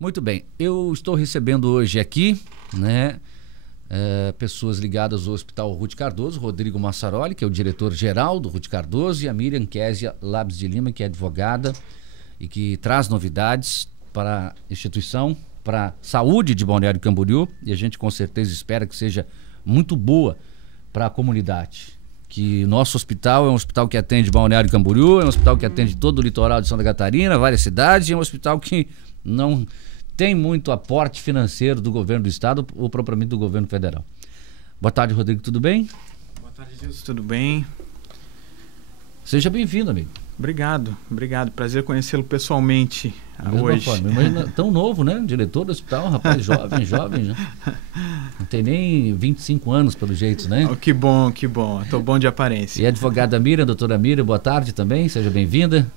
Muito bem, eu estou recebendo hoje aqui, né, pessoas ligadas ao Hospital Ruth Cardoso, Rodrigo Massaroli, que é o diretor-geral do Ruth Cardoso, e a Miriam Kézia Labs de Lima, que é advogada e que traz novidades para a instituição, para a saúde de Balneário Camboriú, e a gente com certeza espera que seja muito boa para a comunidade. Que nosso hospital é um hospital que atende Balneário Camboriú, é um hospital que atende todo o litoral de Santa Catarina, várias cidades, e é um hospital que não tem muito aporte financeiro do governo do estado ou propriamente do governo federal. Boa tarde, Rodrigo, tudo bem? Boa tarde, Gilson, tudo bem? Seja bem-vindo, amigo. Obrigado. Prazer conhecê-lo pessoalmente hoje. Forma. Imagina, tão novo, né? Diretor do hospital, rapaz, jovem, né? Não tem nem 25 anos, pelo jeito, né? Oh, que bom. Tô bom de aparência. E a advogada Miriam, doutora Miriam, boa tarde também, seja bem-vinda.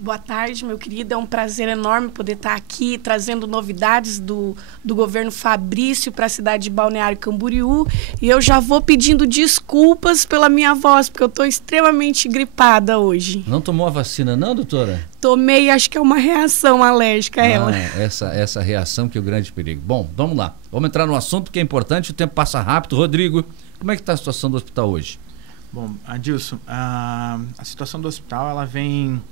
Boa tarde, meu querido. É um prazer enorme poder estar aqui trazendo novidades do governo Fabrício para a cidade de Balneário Camboriú. E eu já vou pedindo desculpas pela minha voz, porque eu estou extremamente gripada hoje. Não tomou a vacina não, doutora? Tomei, acho que é uma reação alérgica a ela. Essa reação que é o grande perigo. Bom, vamos lá. Vamos entrar no assunto que é importante, o tempo passa rápido. Rodrigo, como é que está a situação do hospital hoje? Bom, Adilson, a situação do hospital, ela vem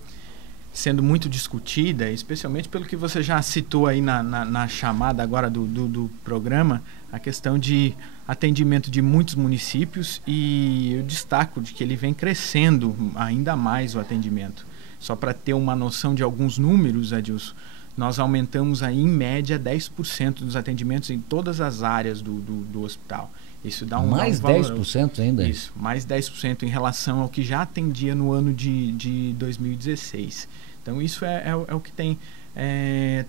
sendo muito discutida, especialmente pelo que você já citou aí na chamada agora do programa, a questão de atendimento de muitos municípios, e eu destaco de que ele vem crescendo ainda mais o atendimento. Só para ter uma noção de alguns números, Adilson, nós aumentamos aí em média 10% dos atendimentos em todas as áreas do hospital. Isso dá mais 10% ainda? Isso, mais 10% em relação ao que já atendia no ano de 2016. Então isso é o que tem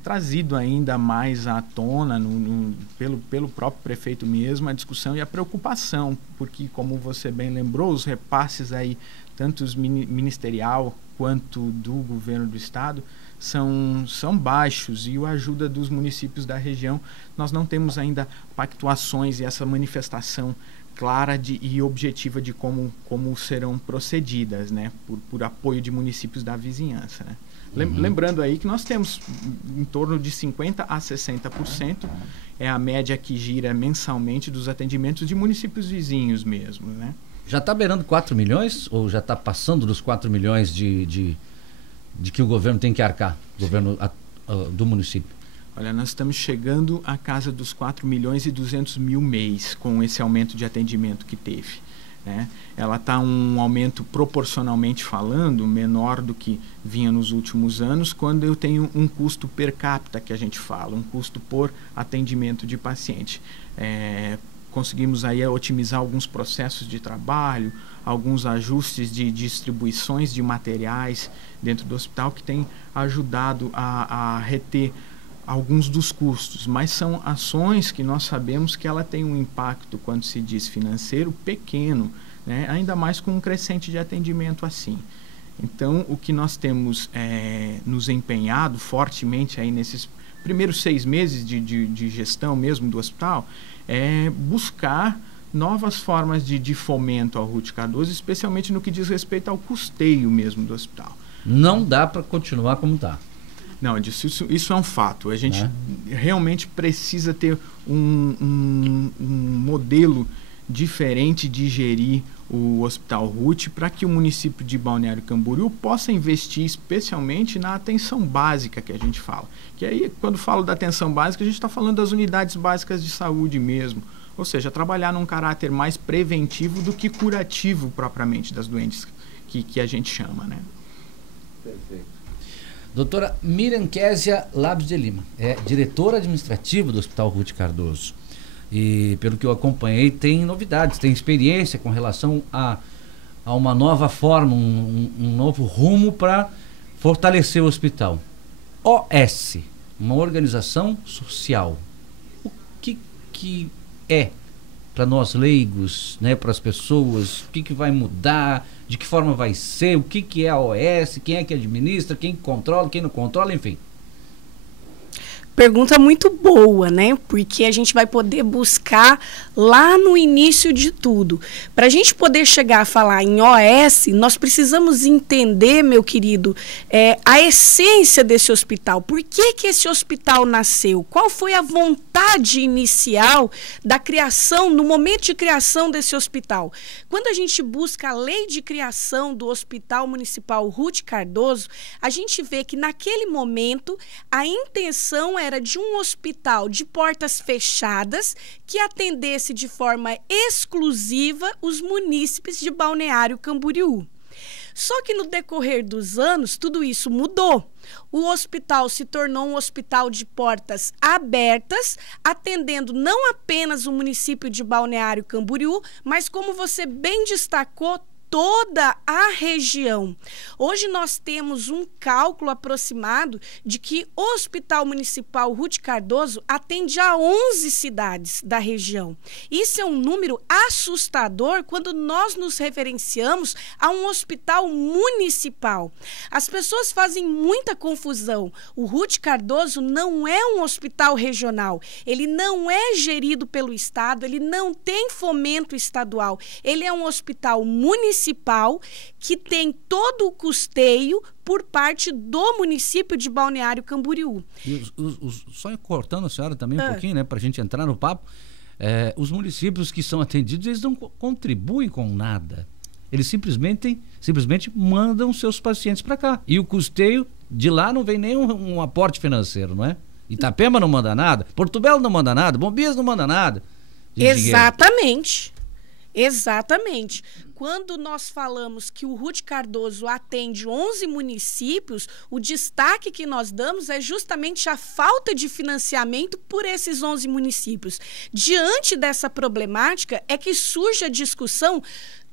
trazido ainda mais à tona pelo próprio prefeito mesmo a discussão e a preocupação, porque, como você bem lembrou, os repasses aí, tanto os ministerial quanto do governo do estado, são baixos, e a ajuda dos municípios da região, nós não temos ainda pactuações e essa manifestação clara e objetiva de como serão procedidas, né, por apoio de municípios da vizinhança, né? Lembrando aí que nós temos em torno de 50% a 60%, é a média que gira mensalmente dos atendimentos de municípios vizinhos mesmo, né? Já está beirando 4 milhões ou já está passando dos 4 milhões de que o governo tem que arcar, o governo do município? Olha, nós estamos chegando à casa dos 4 milhões e 200 mil mês com esse aumento de atendimento que teve, né? Ela está um aumento proporcionalmente falando menor do que vinha nos últimos anos, quando eu tenho um custo per capita, que a gente fala, um custo por atendimento de paciente. Conseguimos aí otimizar alguns processos de trabalho, alguns ajustes de distribuições de materiais dentro do hospital, que tem ajudado a reter alguns dos custos, mas são ações que nós sabemos que ela tem um impacto, quando se diz financeiro, pequeno, né? Ainda mais com um crescente de atendimento assim. Então, o que nós temos nos empenhado fortemente aí nesses primeiros 6 meses de gestão mesmo do hospital é buscar novas formas de fomento ao Ruth Cardoso, especialmente no que diz respeito ao custeio mesmo do hospital. Não dá para continuar como está. Não, isso é um fato. A gente realmente precisa ter um modelo diferente de gerir o Hospital Ruth, para que o município de Balneário Camboriú possa investir especialmente na atenção básica que a gente fala. Que aí, quando falo da atenção básica, a gente está falando das unidades básicas de saúde mesmo. Ou seja, trabalhar num caráter mais preventivo do que curativo propriamente das doenças que a gente chama, né? Perfeito. Doutora Miriam Kézia Labs de Lima, é diretora administrativa do Hospital Ruth Cardoso. E, pelo que eu acompanhei, tem novidades, tem experiência com relação a uma nova forma, um novo rumo para fortalecer o hospital. OS, uma organização social. O que é para nós leigos, né, para as pessoas? O que vai mudar? De que forma vai ser? O que é a OS? Quem é que administra? Quem controla? Quem não controla? Enfim. pergunta muito boa, né? Porque a gente vai poder buscar lá no início de tudo. Para a gente poder chegar a falar em OS, nós precisamos entender, meu querido, a essência desse hospital. Por que que esse hospital nasceu? Qual foi a vontade inicial da criação, no momento de criação desse hospital? Quando a gente busca a lei de criação do Hospital Municipal Ruth Cardoso, a gente vê que naquele momento a intenção era de um hospital de portas fechadas que atendesse de forma exclusiva os munícipes de Balneário Camboriú. Só que no decorrer dos anos, tudo isso mudou. O hospital se tornou um hospital de portas abertas, atendendo não apenas o município de Balneário Camboriú, mas, como você bem destacou, toda a região. Hoje nós temos um cálculo aproximado de que o Hospital Municipal Ruth Cardoso atende a 11 cidades da região. Isso é um número assustador quando nós nos referenciamos a um hospital municipal. As pessoas fazem muita confusão. O Ruth Cardoso não é um hospital regional. Ele não é gerido pelo Estado, ele não tem fomento estadual. Ele é um hospital municipal que tem todo o custeio por parte do município de Balneário Camboriú. E só cortando a senhora também um pouquinho, né, para a gente entrar no papo, os municípios que são atendidos, eles não contribuem com nada. Eles simplesmente mandam seus pacientes para cá. E o custeio de lá não vem nem um aporte financeiro, não é? Itapema não manda nada, Porto Belo não manda nada, Bombias não manda nada. Exatamente. Exatamente. Quando nós falamos que o Ruth Cardoso atende 11 municípios, o destaque que nós damos é justamente a falta de financiamento por esses 11 municípios. Diante dessa problemática é que surge a discussão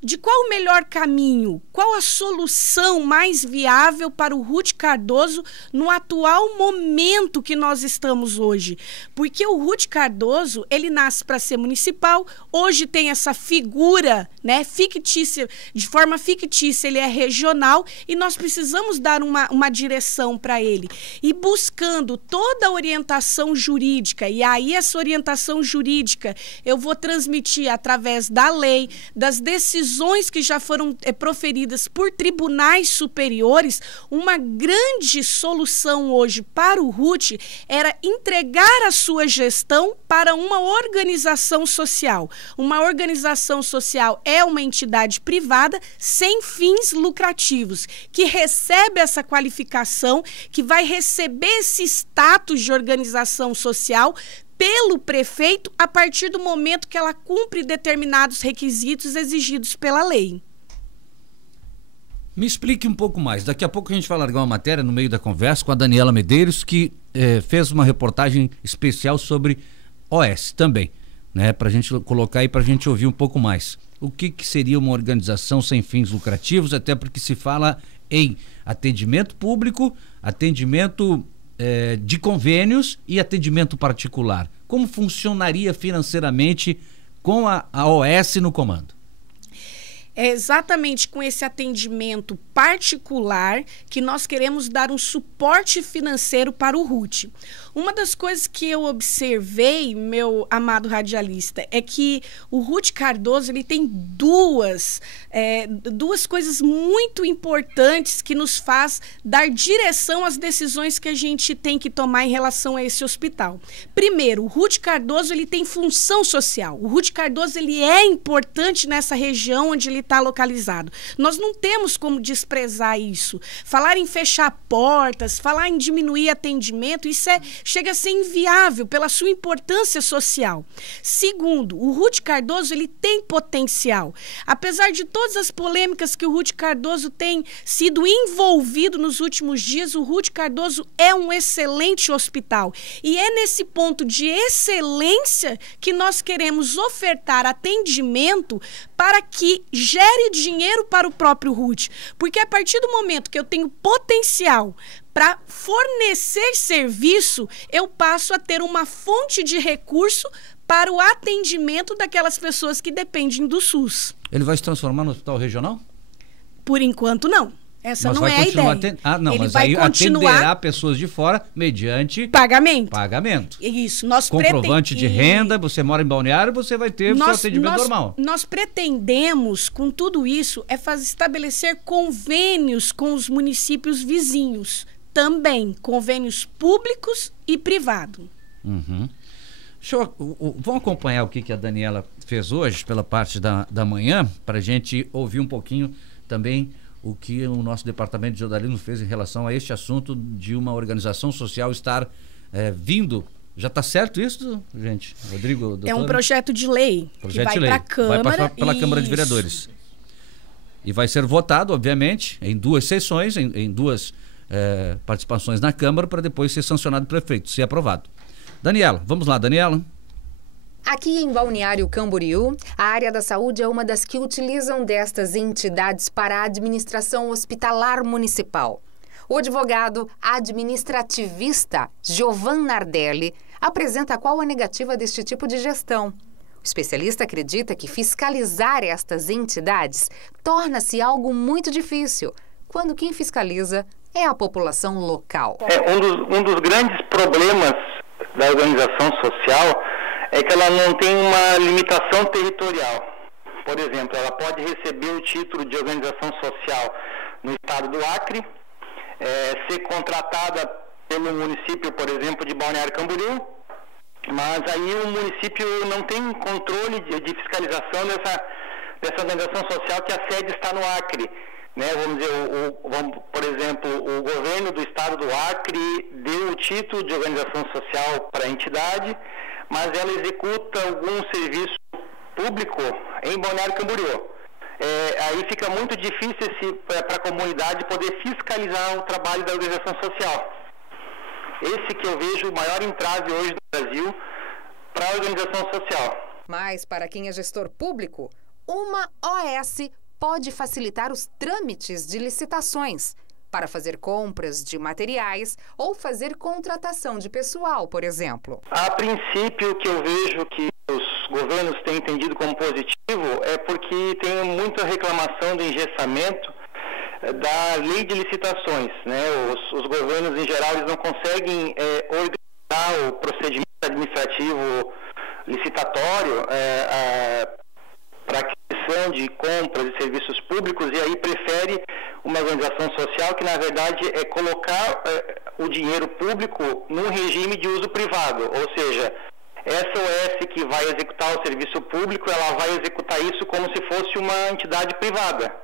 de qual o melhor caminho, qual a solução mais viável para o Ruth Cardoso no atual momento que nós estamos hoje. Porque o Ruth Cardoso, ele nasce para ser municipal, hoje tem essa figura, né, fictícia, de forma fictícia, ele é regional e nós precisamos dar uma direção para ele. E buscando toda a orientação jurídica, e aí essa orientação jurídica eu vou transmitir através da lei, das decisões que já foram proferidas por tribunais superiores. Uma grande solução hoje para o Ruth era entregar a sua gestão para uma organização social. Uma organização social é uma entidade privada sem fins lucrativos, que recebe essa qualificação, que vai receber esse status de organização social pelo prefeito a partir do momento que ela cumpre determinados requisitos exigidos pela lei. Me explique um pouco mais. Daqui a pouco a gente vai largar uma matéria no meio da conversa com a Daniela Medeiros, que fez uma reportagem especial sobre OS também, né? Para a gente colocar aí, para a gente ouvir um pouco mais. O que seria uma organização sem fins lucrativos, até porque se fala em atendimento público, atendimento de convênios e atendimento particular. Como funcionaria financeiramente com a OS no comando? É exatamente com esse atendimento particular que nós queremos dar um suporte financeiro para o Ruth. Uma das coisas que eu observei, meu amado radialista, é que o Ruth Cardoso ele tem duas coisas muito importantes que nos faz dar direção às decisões que a gente tem que tomar em relação a esse hospital. Primeiro, o Ruth Cardoso ele tem função social. O Ruth Cardoso ele é importante nessa região onde ele está localizado. Nós não temos como desprezar isso. Falar em fechar portas, falar em diminuir atendimento, isso chega a ser inviável pela sua importância social. Segundo, o Ruth Cardoso ele tem potencial. Apesar de todas as polêmicas que o Ruth Cardoso tem sido envolvido nos últimos dias, o Ruth Cardoso é um excelente hospital. E é nesse ponto de excelência que nós queremos ofertar atendimento para que gere dinheiro para o próprio Ruth. Porque a partir do momento que eu tenho potencial para fornecer serviço, eu passo a ter uma fonte de recurso para o atendimento daquelas pessoas que dependem do SUS. Ele vai se transformar no hospital regional? Por enquanto, não. Essa mas não é a ideia. Não, ele mas vai aí continuar atenderá pessoas de fora mediante pagamento. Isso, nós comprovante de renda, você mora em Balneário, você vai ter o seu atendimento normal. Nós pretendemos, com tudo isso, estabelecer convênios com os municípios vizinhos. Também, convênios públicos e privados. Uhum. Vamos acompanhar o que a Daniela fez hoje, pela parte da manhã, para a gente ouvir um pouquinho também o que o nosso departamento de jornalismo fez em relação a este assunto de uma organização social estar vindo. Já está certo isso, gente? Rodrigo, doutora? É um projeto de lei que vai para a Câmara. Vai passar pela Câmara de Vereadores. E vai ser votado, obviamente, em 2 sessões, em 2 participações na Câmara, para depois ser sancionado pelo prefeito, ser aprovado. Daniela, vamos lá, Daniela. Aqui em Balneário Camboriú, a área da saúde é uma das que utilizam destas entidades para a administração hospitalar municipal. O advogado administrativista Giovan Nardelli apresenta qual a negativa deste tipo de gestão. O especialista acredita que fiscalizar estas entidades torna-se algo muito difícil, quando quem fiscaliza é a população local. Um dos grandes problemas da organização social é que ela não tem uma limitação territorial. Por exemplo, ela pode receber o título de organização social no estado do Acre, ser contratada pelo município, por exemplo, de Balneário Camboriú, mas aí o município não tem controle de fiscalização dessa organização social que a sede está no Acre. Né? Vamos dizer, por exemplo, o governo do estado do Acre deu o título de organização social para a entidade, mas ela executa algum serviço público em Balneário Camboriú. Aí fica muito difícil para a comunidade poder fiscalizar o trabalho da organização social. Esse que eu vejo o maior entrave hoje no Brasil para a organização social. Mas para quem é gestor público, uma OS pode facilitar os trâmites de licitações para fazer compras de materiais ou fazer contratação de pessoal, por exemplo. A princípio, o que eu vejo que os governos têm entendido como positivo é porque tem muita reclamação do engessamento da lei de licitações, né? Os governos, em geral, eles não conseguem organizar o procedimento administrativo licitatório para aquisição de compras e serviços públicos, e aí prefere uma organização social que, na verdade, é colocar o dinheiro público num regime de uso privado, ou seja, essa OS que vai executar o serviço público, ela vai executar isso como se fosse uma entidade privada,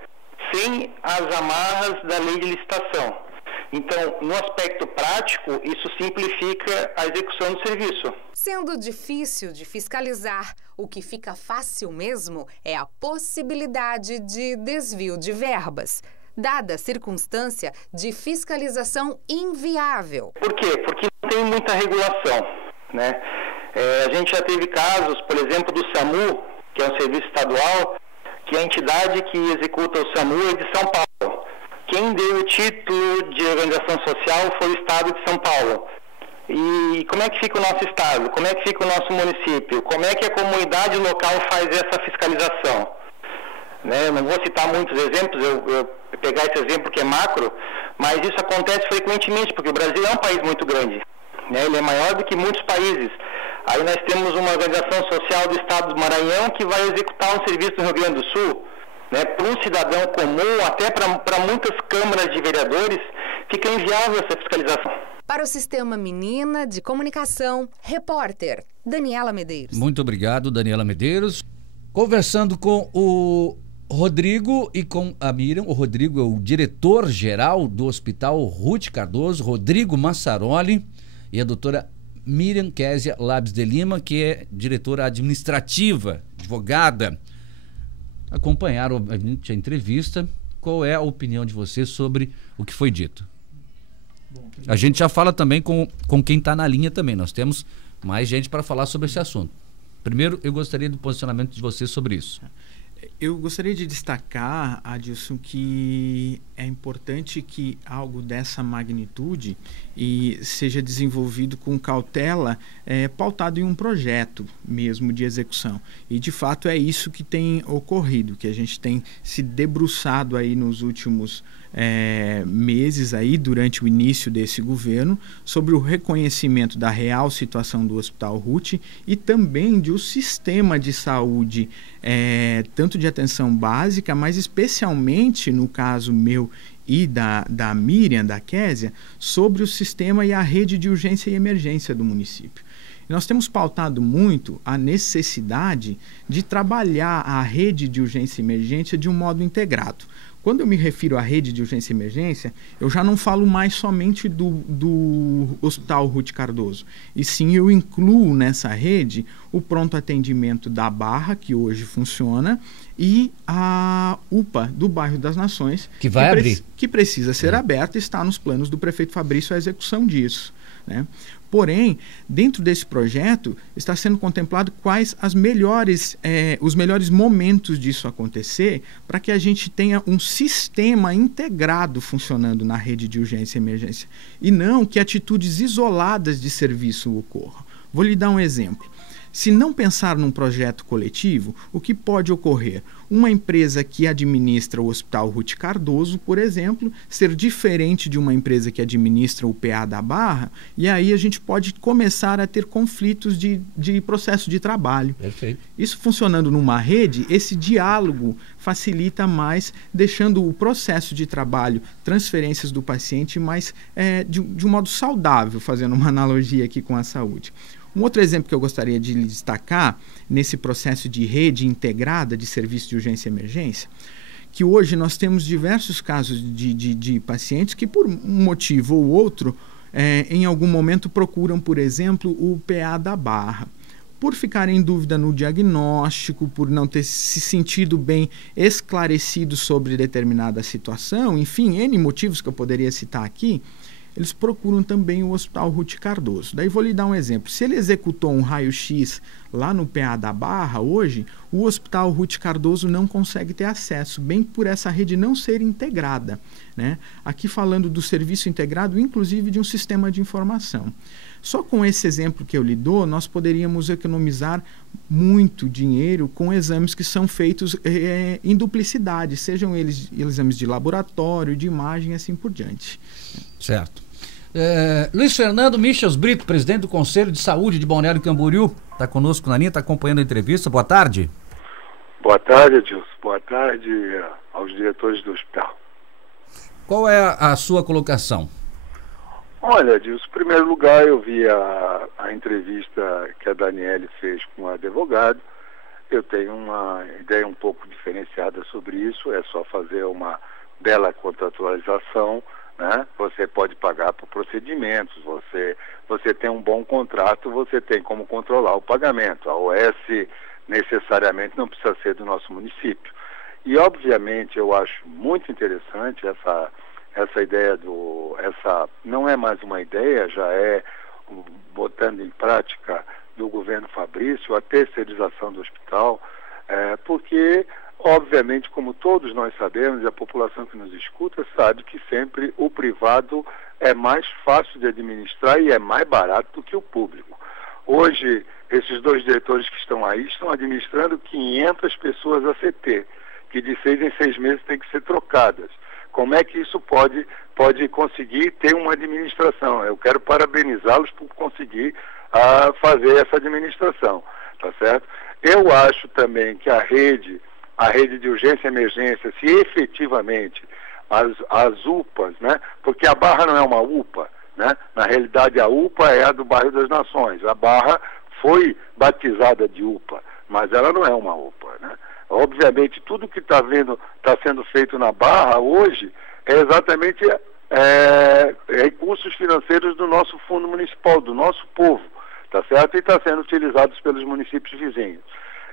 sem as amarras da lei de licitação. Então, no aspecto prático, isso simplifica a execução do serviço. Sendo difícil de fiscalizar, o que fica fácil mesmo é a possibilidade de desvio de verbas, dada a circunstância de fiscalização inviável. Por quê? Porque não tem muita regulação, né? A gente já teve casos, por exemplo, do SAMU, que é um serviço estadual, que a entidade que executa o SAMU é de São Paulo. Quem deu o título de organização social foi o estado de São Paulo. E como é que fica o nosso estado? Como é que fica o nosso município? Como é que a comunidade local faz essa fiscalização? Né? Eu não vou citar muitos exemplos, eu pegar esse exemplo que é macro, mas isso acontece frequentemente, porque o Brasil é um país muito grande, né? Ele é maior do que muitos países. Aí nós temos uma organização social do estado do Maranhão que vai executar um serviço no Rio Grande do Sul, né? Para um cidadão comum, até para muitas câmaras de vereadores, fica inviável essa fiscalização. Para o Sistema Menina de Comunicação, repórter Daniela Medeiros. Muito obrigado, Daniela Medeiros. Conversando com o Rodrigo e com a Miriam. O Rodrigo é o diretor-geral do Hospital Ruth Cardoso, Rodrigo Massaroli, e a doutora Miriam Kézia Labs de Lima, que é diretora administrativa, advogada. Acompanharam a entrevista. Qual é a opinião de vocês sobre o que foi dito? A gente já fala também com quem está na linha também. Nós temos mais gente para falar sobre esse assunto. Primeiro, eu gostaria do posicionamento de vocês sobre isso. Eu gostaria de destacar, Adilson, que é importante que algo dessa magnitude e seja desenvolvido com cautela, pautado em um projeto mesmo de execução. E, de fato, é isso que tem ocorrido, que a gente tem se debruçado aí nos últimos meses, aí, durante o início desse governo, sobre o reconhecimento da real situação do Hospital Ruth e também de um sistema de saúde, tanto de atenção básica, mas especialmente, no caso meu e da Miriam, da Késia, sobre o sistema e a rede de urgência e emergência do município. Nós temos pautado muito a necessidade de trabalhar a rede de urgência e emergência de um modo integrado. Quando eu me refiro à rede de urgência e emergência, eu já não falo mais somente do Hospital Ruth Cardoso, e sim eu incluo nessa rede o pronto atendimento da Barra, que hoje funciona, e a UPA do bairro das Nações, que vai abrir, que precisa ser aberta, está nos planos do prefeito Fabrício a execução disso, né? Porém, dentro desse projeto está sendo contemplado quais os melhores momentos disso acontecer, para que a gente tenha um sistema integrado funcionando na rede de urgência e emergência, e não que atitudes isoladas de serviço ocorram. Vou lhe dar um exemplo. Se não pensar num projeto coletivo, o que pode ocorrer? Uma empresa que administra o Hospital Ruth Cardoso, por exemplo, ser diferente de uma empresa que administra o PA da Barra, e aí a gente pode começar a ter conflitos de processo de trabalho. Perfeito. Isso funcionando numa rede, esse diálogo facilita mais, deixando o processo de trabalho, transferências do paciente, mais de um modo saudável, fazendo uma analogia aqui com a saúde. Um outro exemplo que eu gostaria de destacar nesse processo de rede integrada de serviço de urgência e emergência, que hoje nós temos diversos casos de pacientes que, por um motivo ou outro, em algum momento procuram, por exemplo, o PA da Barra. Por ficar em dúvida no diagnóstico, por não ter se sentido bem esclarecido sobre determinada situação, enfim, N motivos que eu poderia citar aqui, eles procuram também o Hospital Ruth Cardoso. Daí vou lhe dar um exemplo. Se ele executou um raio-x lá no PA da Barra hoje, o Hospital Ruth Cardoso não consegue ter acesso, bem por essa rede não ser integrada, né? Aqui falando do serviço integrado, inclusive de um sistema de informação. Só com esse exemplo que eu lhe dou, nós poderíamos economizar muito dinheiro com exames que são feitos em duplicidade, sejam eles exames de laboratório, de imagem e assim por diante. Certo. Luiz Fernando Michels Brito, presidente do Conselho de Saúde de Balneário Camboriú, está conosco na linha, está acompanhando a entrevista. Boa tarde. Boa tarde, Edilson. Boa tarde aos diretores do hospital. Qual é a sua colocação? Olha, Edilson, em primeiro lugar eu vi a entrevista que a Daniele fez com o advogado. Eu tenho uma ideia um pouco diferenciada sobre isso, é só fazer uma bela contratualização, né? Você pode pagar por procedimentos, você tem um bom contrato, você tem como controlar o pagamento. A OS necessariamente não precisa ser do nosso município. E obviamente eu acho muito interessante essa ideia essa não é mais uma ideia, já é botando em prática do governo Fabrício a terceirização do hospital, porque obviamente, como todos nós sabemos, e a população que nos escuta sabe que sempre o privado é mais fácil de administrar e é mais barato do que o público. Hoje, esses dois diretores que estão aí estão administrando 500 pessoas ACT, que de 6 em 6 meses têm que ser trocadas. Como é que isso pode conseguir ter uma administração? Eu quero parabenizá-los por conseguir fazer essa administração, tá certo? Eu acho também que a rede de urgência e emergência, se efetivamente as UPAs, né? Porque a Barra não é uma UPA, né? Na realidade a UPA é a do bairro das Nações. A Barra foi batizada de UPA, mas ela não é uma UPA, né? Obviamente tudo que está sendo feito na Barra hoje é exatamente recursos financeiros do nosso fundo municipal, do nosso povo, tá certo? E está sendo utilizados pelos municípios vizinhos.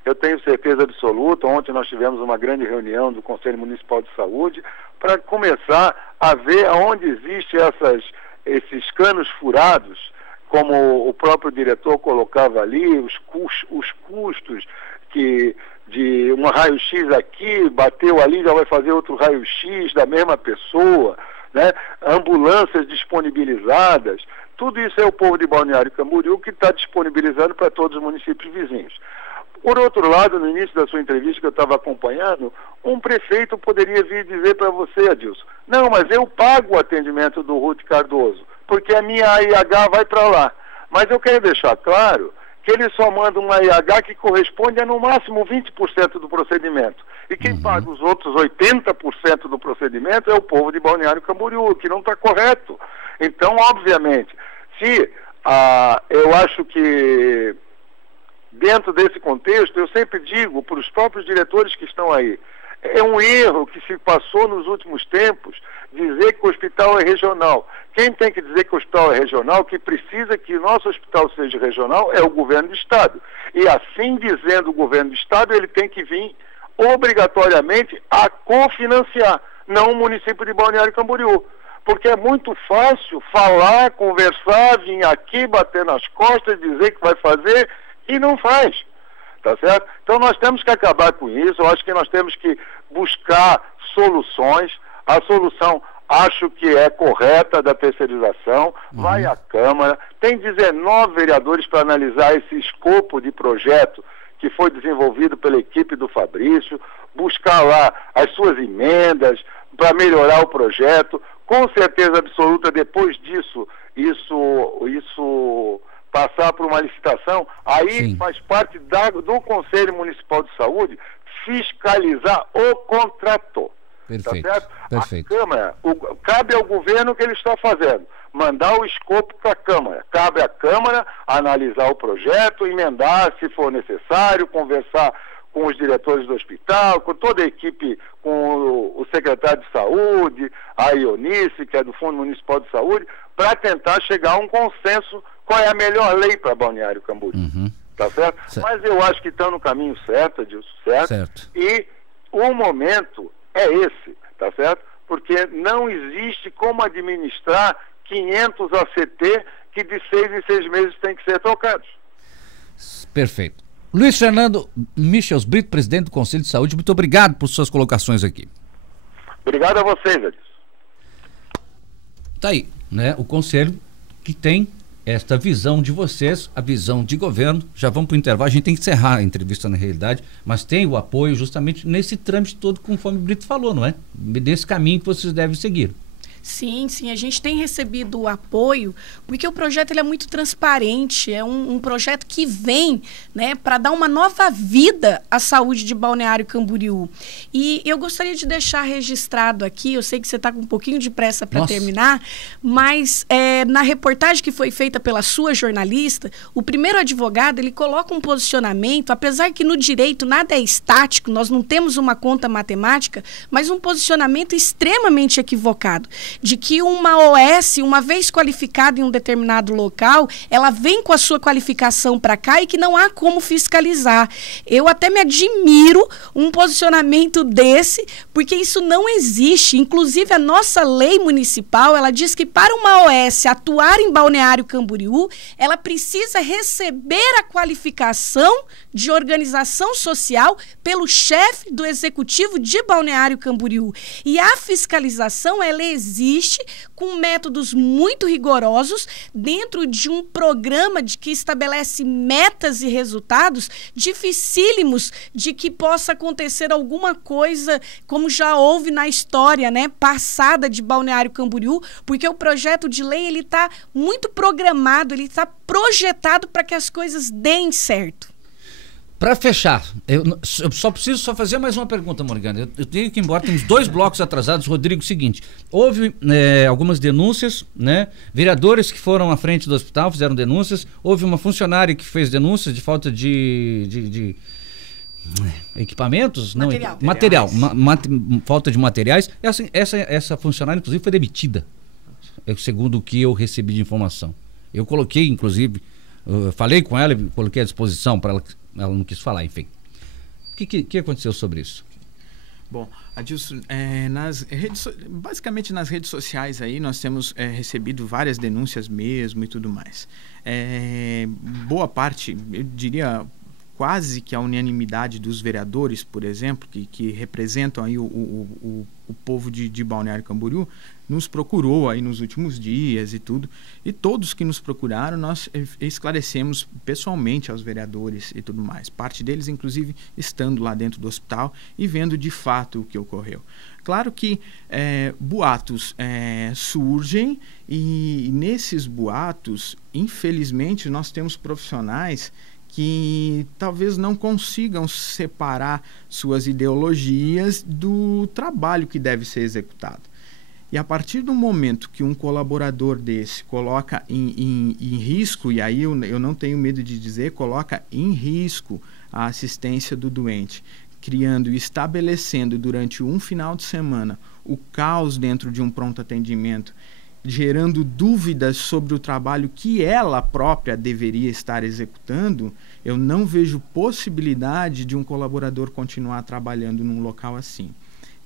Eu tenho certeza absoluta, ontem nós tivemos uma grande reunião do Conselho Municipal de Saúde para começar a ver aonde existem esses canos furados, como o próprio diretor colocava ali, os custos que de um raio-x aqui, bateu ali, já vai fazer outro raio-x da mesma pessoa, né? Ambulâncias disponibilizadas, tudo isso é o povo de Balneário Camboriú que está disponibilizando para todos os municípios vizinhos. Por outro lado, no início da sua entrevista que eu estava acompanhando, um prefeito poderia vir dizer para você, Adilson, não, mas eu pago o atendimento do Ruth Cardoso, porque a minha AIH vai para lá. Mas eu quero deixar claro que ele só manda uma AIH que corresponde a no máximo 20% do procedimento. E quem paga os outros 80% do procedimento é o povo de Balneário Camboriú, que não está correto. Então, obviamente, se eu acho que dentro desse contexto, eu sempre digo para os próprios diretores que estão aí, é um erro que se passou nos últimos tempos dizer que o hospital é regional. Quem tem que dizer que o hospital é regional, que precisa que o nosso hospital seja regional, é o governo do estado. E assim dizendo o governo do estado, ele tem que vir obrigatoriamente a cofinanciar, não o município de Balneário Camboriú. Porque é muito fácil falar, conversar, vir aqui, bater nas costas, dizer que vai fazer e não faz. Tá certo? Então nós temos que acabar com isso. Eu acho que nós temos que buscar soluções. A solução acho que é correta da terceirização, vai à Câmara, tem 19 vereadores para analisar esse escopo de projeto que foi desenvolvido pela equipe do Fabrício, buscar lá as suas emendas para melhorar o projeto. Com certeza absoluta, depois disso, isso passar por uma licitação, aí Sim. faz parte do Conselho Municipal de Saúde fiscalizar o contrator. Perfeito. Tá certo? Perfeito. A Câmara, cabe ao governo o que ele está fazendo, mandar o escopo para a Câmara. Cabe à Câmara analisar o projeto, emendar se for necessário, conversar com os diretores do hospital, com toda a equipe, com o secretário de Saúde, a Ionice, que é do Fundo Municipal de Saúde, para tentar chegar a um consenso qual é a melhor lei para Balneário Camboriú. Tá certo? Mas eu acho que estão no caminho certo, Adilson, certo? E o momento é esse, tá certo? Porque não existe como administrar 500 ACT que de 6 em 6 meses tem que ser trocados. Perfeito. Luiz Fernando Michels Brito, presidente do Conselho de Saúde, muito obrigado por suas colocações aqui. Obrigado a vocês, Adilson. Tá aí, né? O Conselho que tem esta visão de vocês, a visão de governo. Já vamos para o intervalo, a gente tem que encerrar a entrevista na realidade, mas tem o apoio justamente nesse trâmite todo, conforme o Brito falou, não é? Nesse caminho que vocês devem seguir. Sim, a gente tem recebido o apoio, porque o projeto ele é muito transparente, é um projeto que vem, né, para dar uma nova vida à saúde de Balneário Camboriú. E eu gostaria de deixar registrado aqui, eu sei que você está com um pouquinho de pressa para terminar, mas na reportagem que foi feita pela sua jornalista, o primeiro advogado, ele coloca um posicionamento, apesar que no direito nada é estático, nós não temos uma conta matemática, mas um posicionamento extremamente equivocado, de que uma OS, uma vez qualificada em um determinado local, ela vem com a sua qualificação para cá e que não há como fiscalizar. Eu até me admiro um posicionamento desse, porque isso não existe. Inclusive, a nossa lei municipal, ela diz que para uma OS atuar em Balneário Camboriú, ela precisa receber a qualificação de organização social pelo chefe do executivo de Balneário Camboriú. E a fiscalização, ela existe com métodos muito rigorosos dentro de um programa que estabelece metas e resultados dificílimos de que possa acontecer alguma coisa como já houve na história, né, passada de Balneário Camboriú, porque o projeto de lei ele está muito programado, ele está projetado para que as coisas deem certo. Para fechar, eu só preciso fazer mais uma pergunta, Morgana. Eu tenho que ir embora, temos 2 blocos atrasados. Rodrigo, seguinte, houve algumas denúncias, né? Vereadores que foram à frente do hospital fizeram denúncias, houve uma funcionária que fez denúncias de falta de equipamentos? Material. Falta de materiais. Essa funcionária, inclusive, foi demitida, segundo o que eu recebi de informação. Eu coloquei, inclusive, falei com ela, coloquei à disposição para ela não quis falar, enfim. O que aconteceu sobre isso? Bom, Adilson, basicamente nas redes sociais aí nós temos recebido várias denúncias mesmo e tudo mais. Boa parte, eu diria quase que a unanimidade dos vereadores, por exemplo, que representam aí o povo de Balneário Camboriú, nos procurou aí nos últimos dias e tudo, e todos que nos procuraram nós esclarecemos pessoalmente aos vereadores e tudo mais, parte deles inclusive estando lá dentro do hospital e vendo de fato o que ocorreu. Claro que boatos surgem e nesses boatos, infelizmente, nós temos profissionais que talvez não consigam separar suas ideologias do trabalho que deve ser executado. E a partir do momento que um colaborador desse coloca em risco, e aí eu não tenho medo de dizer, coloca em risco a assistência do doente, criando e estabelecendo durante um final de semana o caos dentro de um pronto atendimento, gerando dúvidas sobre o trabalho que ela própria deveria estar executando, eu não vejo possibilidade de um colaborador continuar trabalhando num local assim.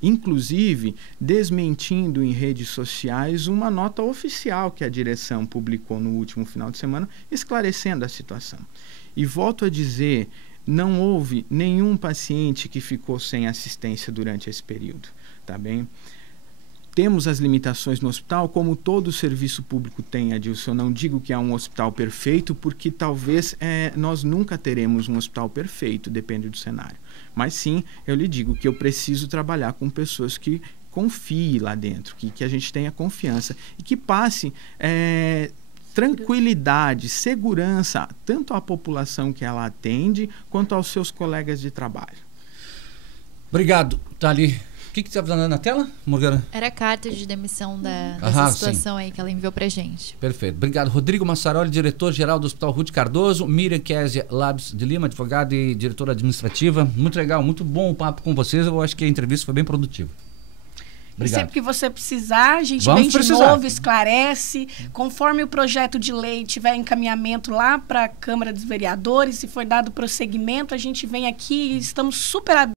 Inclusive, desmentindo em redes sociais uma nota oficial que a direção publicou no último final de semana, esclarecendo a situação. E volto a dizer, não houve nenhum paciente que ficou sem assistência durante esse período, tá bem? Temos as limitações no hospital, como todo serviço público tem, Adilson. Eu não digo que é um hospital perfeito, porque talvez nós nunca teremos um hospital perfeito, depende do cenário. Mas sim, eu lhe digo que eu preciso trabalhar com pessoas que confiem lá dentro, que a gente tenha confiança e que passe tranquilidade, segurança, tanto à população que ela atende, quanto aos seus colegas de trabalho. Obrigado, Thali. O que você está fazendo na tela, Morgana? Era a carta de demissão dessa situação aí que ela enviou pra gente. Perfeito. Obrigado. Rodrigo Massaroli, diretor-geral do Hospital Ruth Cardoso. Miriam Kézia Labs de Lima, advogada e diretora administrativa. Muito legal, muito bom o papo com vocês. Eu acho que a entrevista foi bem produtiva. Obrigado. E sempre que você precisar, a gente vem de novo, esclarece. Conforme o projeto de lei tiver encaminhamento lá para a Câmara dos Vereadores, se for dado prosseguimento, a gente vem aqui e estamos super abertos